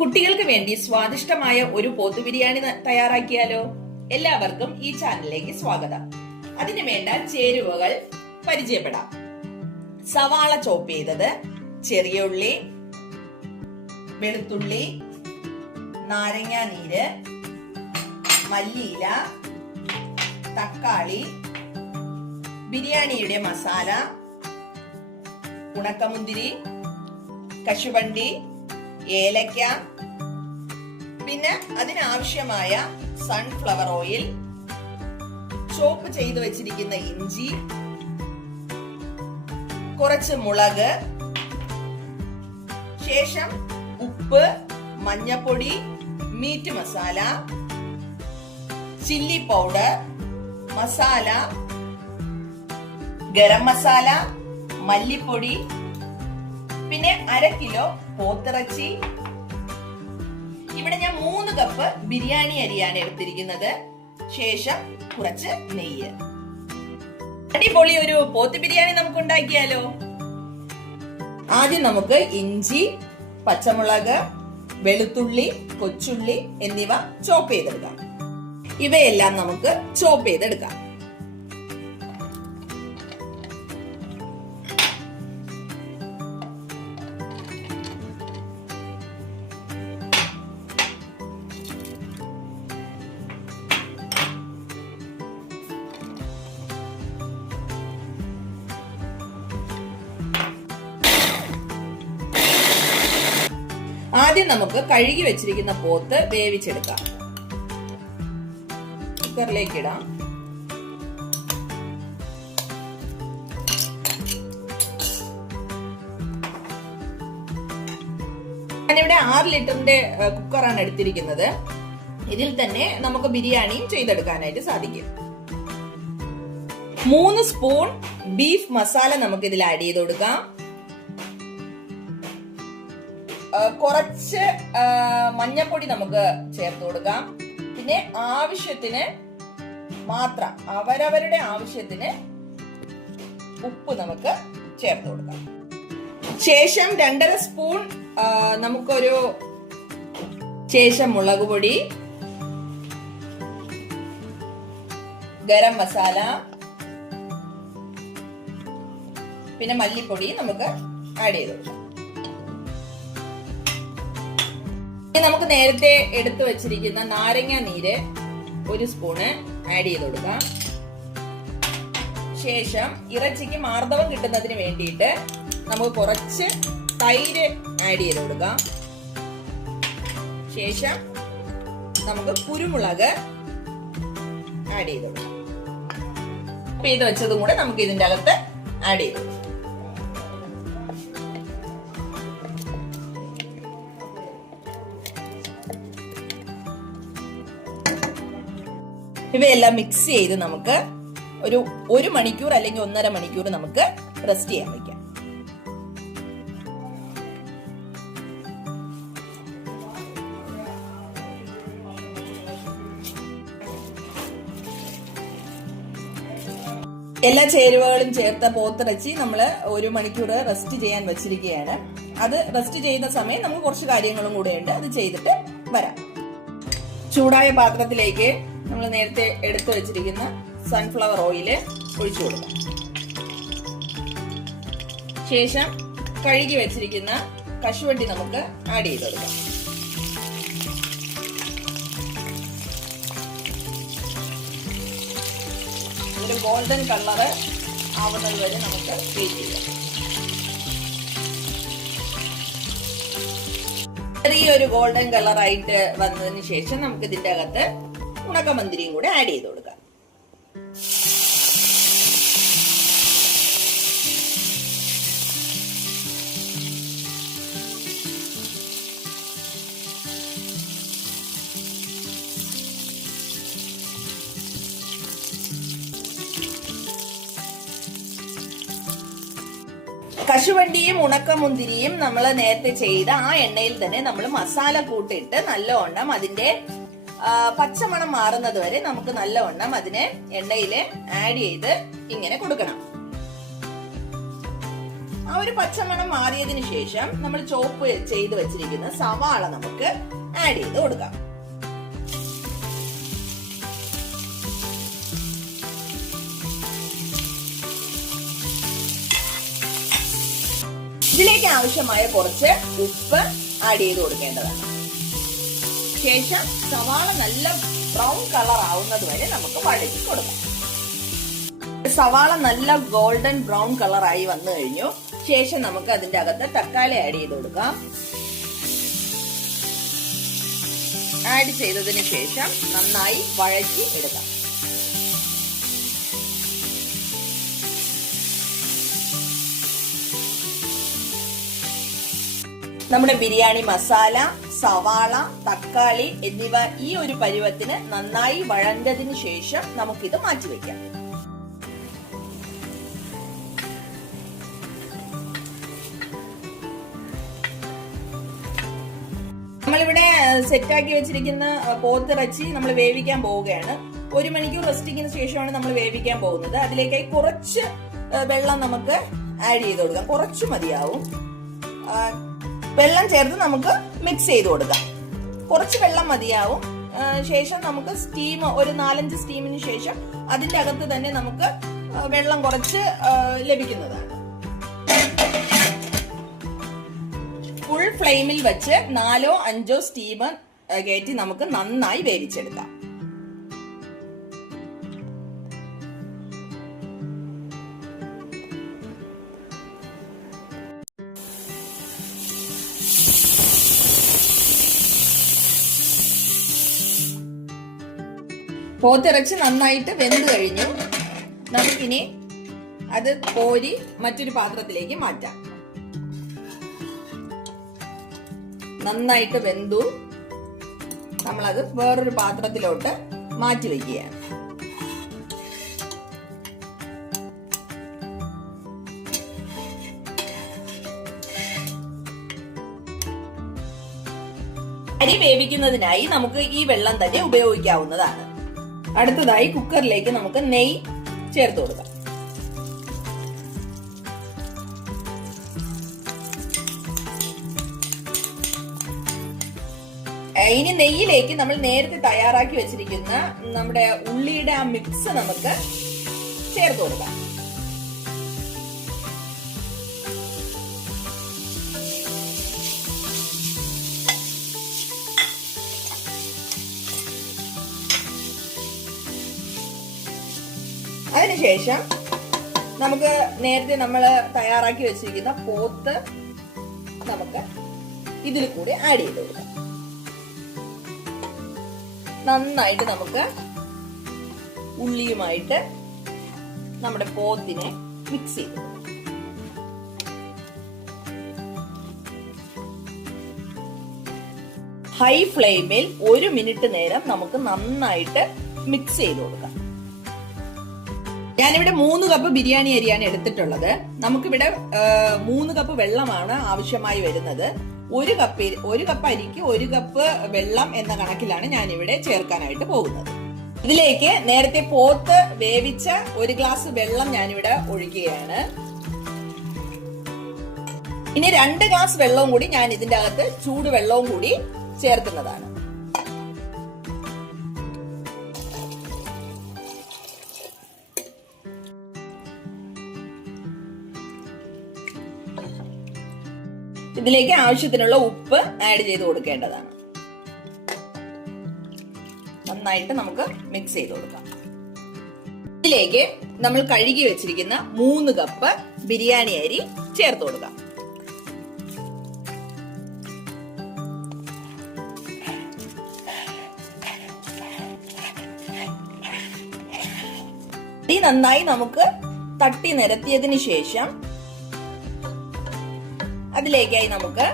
കുട്ടികൾക്ക് വേണ്ടി സ്വാദിഷ്ടമായ ഒരു പോത്തു ബിരിയാണി തയ്യാറാക്കിയാലോ? എല്ലാവർക്കും ഈ ചാനലിലേക്ക് സ്വാഗതം. അതിന് വേണ്ട ചേരുവകൾ പരിചയപ്പെടാം. സവാള ചോപ്പ് ചെയ്തത് ചെറിയ ഉള്ളി വെളുത്തുള്ളി നാരങ്ങ നീര് മല്ലിയില തക്കാളി ബിരിയാണിയുടെ മസാല ഉണക്കമുന്തിരി കശുവണ്ടി ഏലക്ക പിന്നെ അതിനാവശ്യമായ സൺഫ്ലവർ ഓയിൽ ചോപ്പ് ചെയ്തു വെച്ചിരിക്കുന്ന ഇഞ്ചി കുറച്ച് മുളക് ശേഷം ഉപ്പ് മഞ്ഞപ്പൊടി meat masala chilli powder masala garam masala മല്ലിപ്പൊടി പിന്നെ അര കിലോ പോത്തിറച്ചി. ഇവിടെ ഞാൻ മൂന്ന് കപ്പ് ബിരിയാണി അരിയാണ് എടുത്തിരിക്കുന്നത്. ശേഷം കുറച്ച് നെയ്യ്. അടിപൊളി ഒരു പോത്ത് ബിരിയാണി നമുക്ക് ഉണ്ടാക്കിയാലോ ആദ്യം നമുക്ക് ഇഞ്ചി പച്ചമുളക് വെളുത്തുള്ളി കൊച്ചുള്ളി എന്നിവ ചോപ്പ് ചെയ്തെടുക്കാം. ഇവയെല്ലാം നമുക്ക് ചോപ്പ് ചെയ്തെടുക്കാം. ആദ്യം നമുക്ക് കഴുകി വെച്ചിരിക്കുന്ന പോത്ത് വേവിച്ചെടുക്കാം. കുക്കറിലേക്ക് ഇടാം. ഞാനിവിടെ ആറ് ലിറ്ററിന്റെ കുക്കറാണ് എടുത്തിരിക്കുന്നത്. ഇതിൽ തന്നെ നമുക്ക് ബിരിയാണിയും ചെയ്തെടുക്കാനായിട്ട് സാധിക്കും. മൂന്ന് സ്പൂൺ ബീഫ് മസാല നമുക്ക് ഇതിൽ ആഡ് ചെയ്ത് കൊടുക്കാം. കുറച്ച് മഞ്ഞപ്പൊടി നമുക്ക് ചേർത്ത് കൊടുക്കാം. പിന്നെ ആവശ്യത്തിന് മാത്രം അവരവരുടെ ആവശ്യത്തിന് ഉപ്പ് നമുക്ക് ചേർത്ത് കൊടുക്കാം. ശേഷം രണ്ടര സ്പൂൺ നമുക്കൊരു ശേഷം മുളക് പൊടി ഗരം മസാല പിന്നെ മല്ലിപ്പൊടി നമുക്ക് ആഡ് ചെയ്ത് കൊടുക്കാം. നമുക്ക് നേരത്തെ എടുത്തു വെച്ചിരിക്കുന്ന നാരങ്ങ നീര് ഒരു സ്പൂണ് ആഡ് ചെയ്ത് കൊടുക്കാം. ശേഷം ഇറച്ചിക്ക് മാർദ്ദവം കിട്ടുന്നതിന് വേണ്ടിയിട്ട് നമുക്ക് കുറച്ച് തൈര് ആഡ് ചെയ്ത് കൊടുക്കാം. ശേഷം നമുക്ക് കുരുമുളക് ആഡ് ചെയ്ത് കൊടുക്കാം. ഇത് വെച്ചതും കൂടെ നമുക്ക് ഇതിന്റെ അകത്ത് ആഡ് ചെയ്ത് കൊടുക്കാം. ഇവയെല്ലാം മിക്സ് ചെയ്ത് നമുക്ക് ഒരു ഒരു മണിക്കൂർ അല്ലെങ്കിൽ ഒന്നര മണിക്കൂർ നമുക്ക് റെസ്റ്റ് ചെയ്യാൻ വയ്ക്കാം എല്ലാ ചേരുവകളും ചേർത്ത പോത്തിറച്ചി നമ്മൾ ഒരു മണിക്കൂർ റെസ്റ്റ് ചെയ്യാൻ വെച്ചിരിക്കുകയാണ്. അത് റെസ്റ്റ് ചെയ്യുന്ന സമയം നമുക്ക് കുറച്ച് കാര്യങ്ങളും കൂടെ ഉണ്ട്. അത് ചെയ്തിട്ട് വരാം. ചൂടായ പാത്രത്തിലേക്ക് നമ്മൾ നേരത്തെ എടുത്തു വെച്ചിരിക്കുന്ന സൺഫ്ലവർ ഓയിൽ ഒഴിച്ചു കൊടുക്കാം. ശേഷം കഴുകി വെച്ചിരിക്കുന്ന കശുവണ്ടി നമുക്ക് ആഡ് ചെയ്ത് കൊടുക്കാം. ഒരു ഗോൾഡൻ കളറ് ആവുന്നത് വരെ നമുക്ക് വെയിറ്റ് ചെയ്യാം. ചെറിയൊരു ഗോൾഡൻ കളറായിട്ട് വന്നതിന് ശേഷം നമുക്ക് ഇതിന്റെ അകത്ത് ഉണക്കമന്തിരിയും കൂടെ ആഡ് ചെയ്ത് കൊടുക്കാം. കശുവണ്ടിയും ഉണക്കമുന്തിരിയും നമ്മൾ നേരത്തെ ചെയ്ത ആ എണ്ണയിൽ തന്നെ നമ്മൾ മസാല കൂട്ടിട്ട് നല്ലവണ്ണം അതിന്റെ പച്ചമണം മാറുന്നത് വരെ നമുക്ക് നല്ലവണ്ണം അതിനെ എണ്ണയിൽ ആഡ് ചെയ്ത് ഇങ്ങനെ കൊടുക്കണം. ആ ഒരു പച്ചമണം മാറിയതിനു ശേഷം നമ്മൾ ചോപ്പ് ചെയ്ത് വെച്ചിരിക്കുന്ന സവാള നമുക്ക് ആഡ് ചെയ്ത് കൊടുക്കാം. ഇതിലേക്ക് ആവശ്യമായ കുറച്ച് ഉപ്പ് ആഡ് ചെയ്ത് കൊടുക്കേണ്ടതാണ്. ശേഷം സവാള നല്ല ബ്രൗൺ കളർ ആവുന്നത് വരെ നമുക്ക് വഴറ്റി കൊടുക്കാം. സവാള നല്ല ഗോൾഡൻ ബ്രൗൺ കളർ ആയി വന്നു കഴിഞ്ഞു. ശേഷം നമുക്ക് അതിന്റെ അകത്ത് തക്കാളി ആഡ് ചെയ്ത് കൊടുക്കാം. ആഡ് ചെയ്തതിന് ശേഷം നന്നായി വഴറ്റി എടുക്കാം. നമ്മുടെ ബിരിയാണി മസാല സവാള തക്കാളി എന്നിവ ഈ ഒരു പരുവത്തിന് നന്നായി വഴണ്ടതിന് ശേഷം നമുക്കിത് മാറ്റിവെക്കാം നമ്മളിവിടെ സെറ്റാക്കി വെച്ചിരിക്കുന്ന പോത്തിറച്ചി നമ്മൾ വേവിക്കാൻ പോവുകയാണ്. ഒരു മണിക്കൂർ റെസ്റ്റിങ്ങിന് ശേഷമാണ് നമ്മൾ വേവിക്കാൻ പോകുന്നത്. അതിലേക്കായി കുറച്ച് വെള്ളം നമുക്ക് ആഡ് ചെയ്ത് കൊടുക്കാം. കുറച്ച് മതിയാവും. വെള്ളം ചേർത്ത് നമുക്ക് മിക്സ് ചെയ്ത് കൊടുക്കാം. കുറച്ച് വെള്ളം മതിയാവും. ശേഷം നമുക്ക് സ്റ്റീം ഒരു നാലഞ്ച് സ്റ്റീമിന് ശേഷം അതിന്റെ അകത്ത് തന്നെ നമുക്ക് വെള്ളം കുറച്ച് ലഭിക്കുന്നതാണ്. ഫുൾ ഫ്ലെയിമിൽ വെച്ച് നാലോ അഞ്ചോ സ്റ്റീമർ കയറ്റി നമുക്ക് നന്നായി വേവിച്ചെടുക്കാം. പോത്തിറച്ചി നന്നായിട്ട് വെന്ത് കഴിഞ്ഞു. നമുക്കിനി അത് കോരി മറ്റൊരു പാത്രത്തിലേക്ക് മാറ്റാം. നന്നായിട്ട് വെന്തു. നമ്മളത് വേറൊരു പാത്രത്തിലോട്ട് മാറ്റി വയ്ക്കുകയാണ്. അരി വേവിക്കുന്നതിനായി നമുക്ക് ഈ വെള്ളം തന്നെ ഉപയോഗിക്കാവുന്നതാണ്. അടുത്തതായി കുക്കറിലേക്ക് നമുക്ക് നെയ് ചേർത്ത് കൊടുക്കാം. ഇനി നെയ്യിലേക്ക് നമ്മൾ നേരത്തെ തയ്യാറാക്കി വെച്ചിരിക്കുന്ന നമ്മുടെ ഉള്ളിയുടെ ആ മിക്സ് നമുക്ക് ചേർത്ത് കൊടുക്കാം. അതിനുശേഷം നമുക്ക് നേരത്തെ നമ്മൾ തയ്യാറാക്കി വെച്ചിരിക്കുന്ന പോത്ത് നമുക്ക് ഇതിൽ കൂടി ആഡ് ചെയ്ത് കൊടുക്കാം. നന്നായിട്ട് നമുക്ക് ഉള്ളിയുമായിട്ട് നമ്മുടെ പോത്തിനെ മിക്സ് ചെയ്ത് ഹൈ ഫ്ലെയിമിൽ ഒരു മിനിറ്റ് നേരം നമുക്ക് നന്നായിട്ട് മിക്സ് ചെയ്ത് കൊടുക്കാം. ഞാനിവിടെ മൂന്ന് കപ്പ് ബിരിയാണി അരിയാണ് എടുത്തിട്ടുള്ളത്. നമുക്കിവിടെ മൂന്ന് കപ്പ് വെള്ളമാണ് ആവശ്യമായി വരുന്നത്. ഒരു കപ്പ് ഒരു കപ്പ് അരിക്ക് ഒരു കപ്പ് വെള്ളം എന്ന കണക്കിലാണ് ഞാൻ ഇവിടെ ചേർക്കാനായിട്ട് പോകുന്നത്. ഇതിലേക്ക് നേരത്തെ പോത്ത് വേവിച്ച ഒരു ഗ്ലാസ് വെള്ളം ഞാനിവിടെ ഒഴിക്കുകയാണ്. ഇനി രണ്ട് ഗ്ലാസ് വെള്ളവും കൂടി ഞാൻ ഇതിന്റെ അകത്ത് ചൂട് വെള്ളവും കൂടി ചേർക്കുന്നതാണ്. ഇതിലേക്ക് ആവശ്യത്തിനുള്ള ഉപ്പ് ആഡ് ചെയ്ത് കൊടുക്കേണ്ടതാണ്. നന്നായിട്ട് നമുക്ക് മിക്സ് ചെയ്ത് കൊടുക്കാം. ഇതിലേക്ക് നമ്മൾ കഴുകി വെച്ചിരിക്കുന്ന മൂന്ന് കപ്പ് ബിരിയാണി അരി ചേർത്ത് കൊടുക്കാം. ഈ നന്നായി നമുക്ക് തട്ടി നിരത്തിയതിനു ശേഷം അതിലേക്കായി നമുക്ക്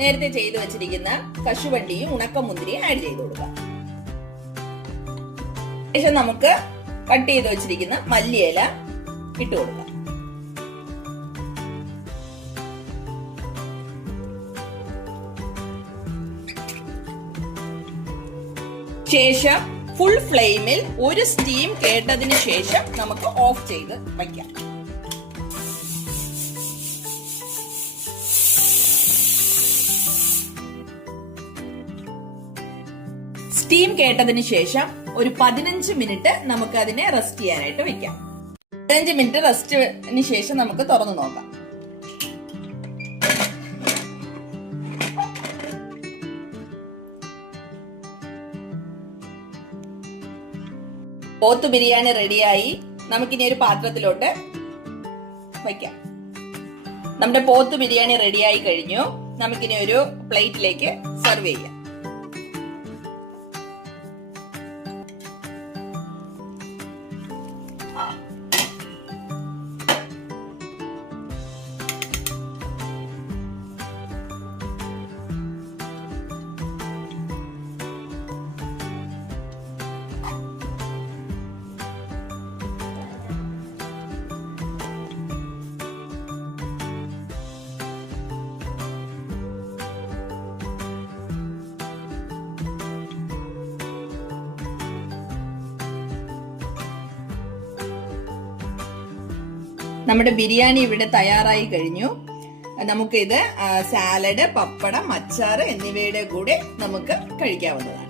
നേരത്തെ ചെയ്തു വെച്ചിരിക്കുന്ന കശുവണ്ടിയും ഉണക്കമുന്തിരിയും ആഡ് ചെയ്ത് കൊടുക്കാം. ശേഷം നമുക്ക് കട്ട് ചെയ്ത് വെച്ചിരിക്കുന്ന മല്ലിയില ഇട്ട് കൊടുക്കാം. ശേഷം ഫുൾ ഫ്ലെയിമിൽ ഒരു സ്റ്റീം കേട്ടതിന് ശേഷം നമുക്ക് ഓഫ് ചെയ്ത് വയ്ക്കാം സ്റ്റീം കേട്ടതിന് ശേഷം ഒരു പതിനഞ്ച് മിനിറ്റ് നമുക്ക് അതിനെ റെസ്റ്റ് ചെയ്യാനായിട്ട് വെക്കാം. പതിനഞ്ച് മിനിറ്റ് റെസ്റ്റിന് ശേഷം നമുക്ക് തുറന്നു നോക്കാം. പോത്ത് ബിരിയാണി റെഡിയായി നമുക്കിനി ഒരു പാത്രത്തിലോട്ട് വയ്ക്കാം നമ്മുടെ പോത്ത് ബിരിയാണി റെഡിയായി കഴിഞ്ഞു. നമുക്കിനി ഒരു പ്ലേറ്റിലേക്ക് സെർവ് ചെയ്യാം. നമ്മുടെ ബിരിയാണി ഇവിടെ തയ്യാറായി കഴിഞ്ഞു. നമുക്കിത് സാലഡ് പപ്പടം അച്ചാറ് എന്നിവയുടെ കൂടെ നമുക്ക് കഴിക്കാവുന്നതാണ്.